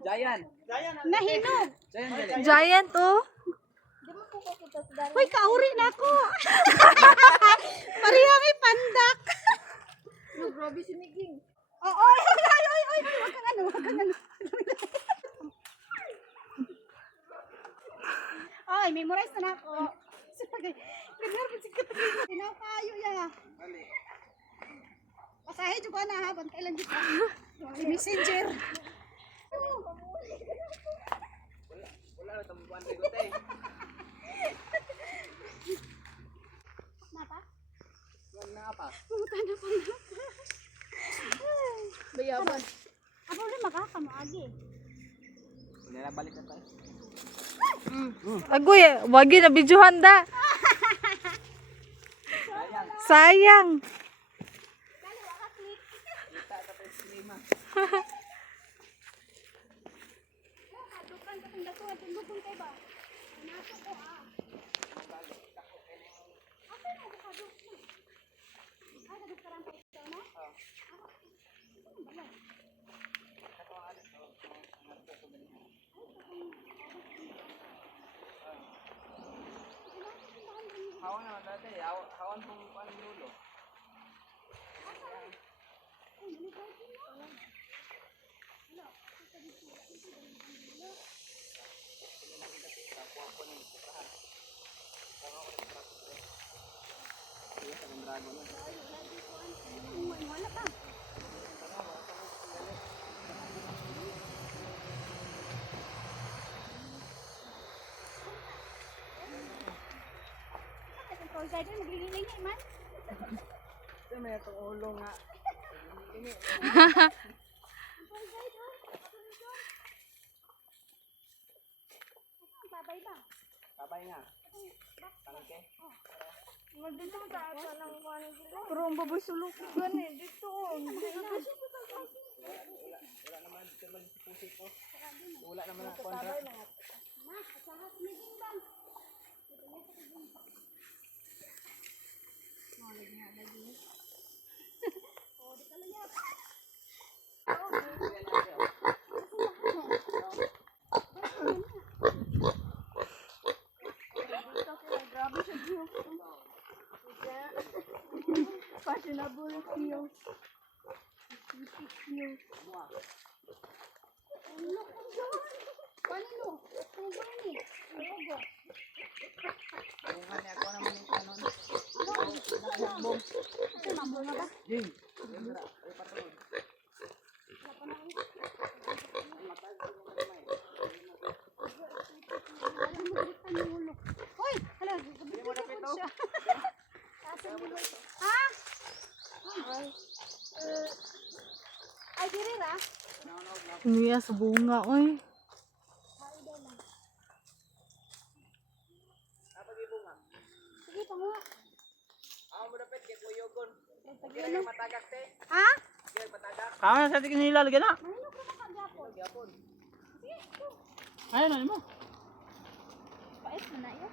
Giant. Nahinog. Giant, oh. Hoy, kauri na ako. Maria, may pandak. Grabe si Miging. Oo, ay, wag kang ano. Ay, memorize na ako. Sige, tinaw kayo ya. Pasahe juga na ha, bantay lang dito. Si Messenger. Wala na tambuan ko tay. Napa? Wala na pa. Pumunta na pa na. Bayaban. Ako rin makakamaagi. Wala na balik na tayo. Agoy, wag yun na videohan da. Sayang. Kita ka pa cinema. Kadukan ka kung dako at lubong kay ba? Naso ko ah. Ako na kaduk. Ay, kaduk karang pa ito na? Hawan naman dati. Hawan kung paano lulo. Wala pa. Tour guide maglilingi man. Ito may itong ulo nga. Ini. Tour guide oh. Babay ba? Kabay nga. Tangke. Magdito mo sa asa ng kuwan sila. Pero ang baboy sulok gan eh. Dito. Wala naman. Dito naman si pusi ko. Wala naman ang kontra. Mas, asahat ni Bang. Grabe siya view. Fashionable view. Epic view. Kanino? Tubo ni. Logo. Bunga niya ako naman yung kanon. Ito mambo na ba? Ding. Ay patron. Hoy, hala, Hindi mo na pito. ha? Ay, diri ra. Niya sa bunga, oy. Apa di bunga? Sige, panguha. Ako mo dapat kay kuyogon. Kaya nga matagak te. Ha? Kaya matagak. Kamu sa tingin nila lagi na. Manino ka na kagapon. Gyapon. Sige, go. Ayun na mo. Pait na na yun.